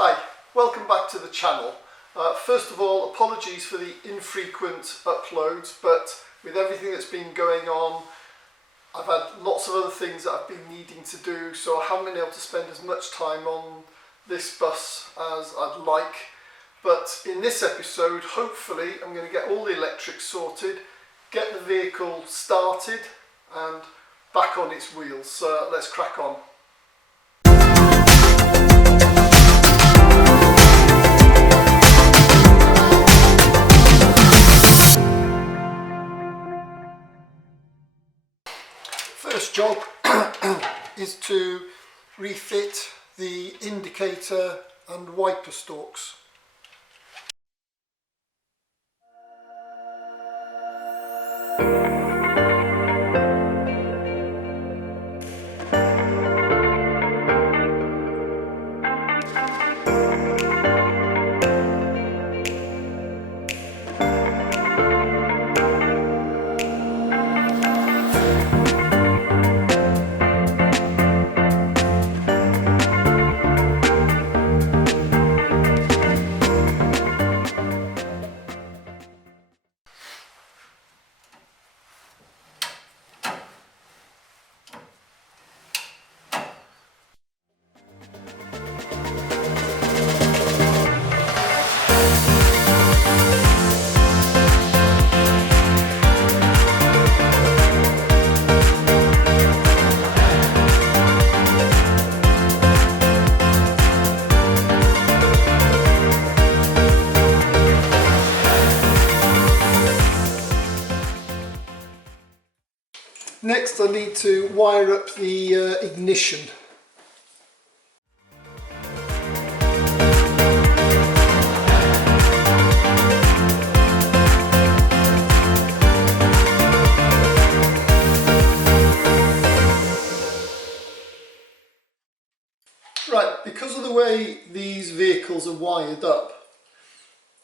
Hi, welcome back to the channel. First of all, apologies for the infrequent uploads, but with everything that's been going on, I've had lots of other things that I've been needing to do, so I haven't been able to spend as much time on this bus as I'd like. But in this episode, hopefully, I'm going to get all the electrics sorted, get the vehicle started and back on its wheels. So let's crack on. First job is to refit the indicator and wiper stalks. Next, I need to wire up the ignition. Right, because of the way these vehicles are wired up,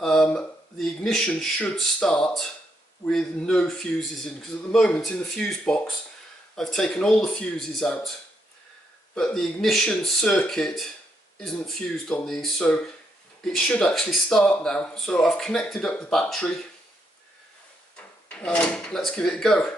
the ignition should start with no fuses in, because at the moment in the fuse box I've taken all the fuses out, but the ignition circuit isn't fused on these, so it should actually start now. So I've connected up the battery. Let's give it a go.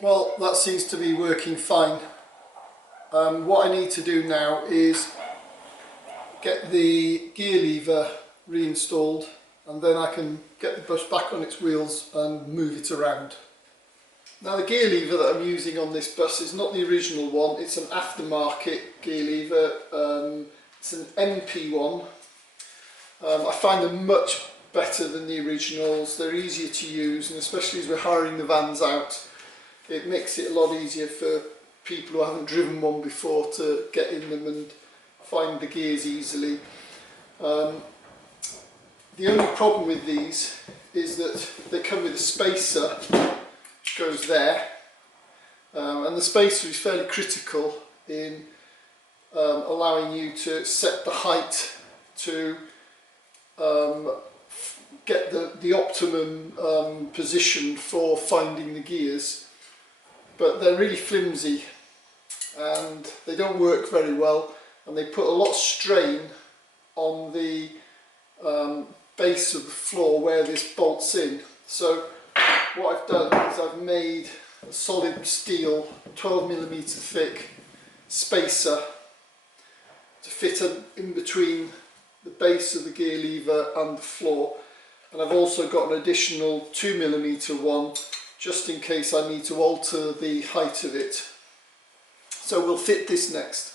Well, that seems to be working fine. What I need to do now is get the gear lever reinstalled, and then I can get the bus back on its wheels and move it around. Now, the gear lever that I'm using on this bus is not the original one, it's an aftermarket gear lever. It's an MP one. I find them much better than the originals. They're easier to use, and especially as we're hiring the vans out, it makes it a lot easier for people who haven't driven one before to get in them and find the gears easily. The only problem with these is that they come with a spacer which goes there, and the spacer is fairly critical in allowing you to set the height to get the optimum position for finding the gears. But they're really flimsy and they don't work very well, and they put a lot of strain on the base of the floor where this bolts in. So what I've done is I've made a solid steel 12mm thick spacer to fit in between the base of the gear lever and the floor, and I've also got an additional 2mm one just in case I need to alter the height of it. So we'll fit this next.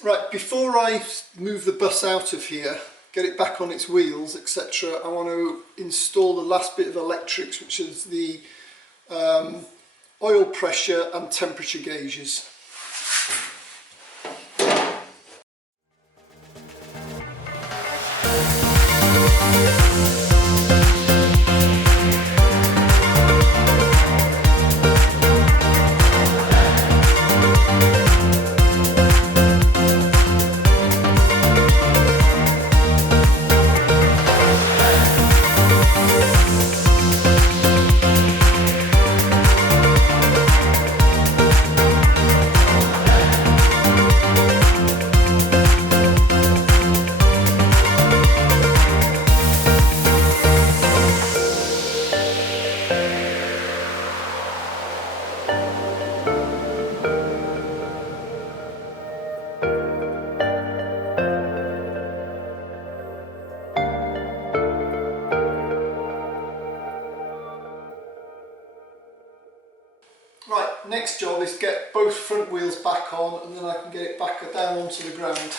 Right, before I move the bus out of here, get it back on its wheels, etc., I want to install the last bit of electrics, which is the oil pressure and temperature gauges. Right, next job is get both front wheels back on, and then I can get it back down onto the ground.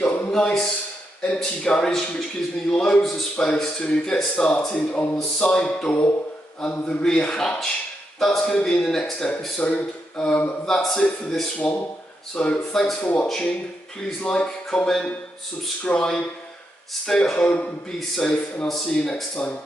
Got a nice empty garage which gives me loads of space to get started on the side door and the rear hatch. That's going to be in the next episode. That's it for this one. So thanks for watching. Please like, comment, subscribe, stay at home and be safe, and I'll see you next time.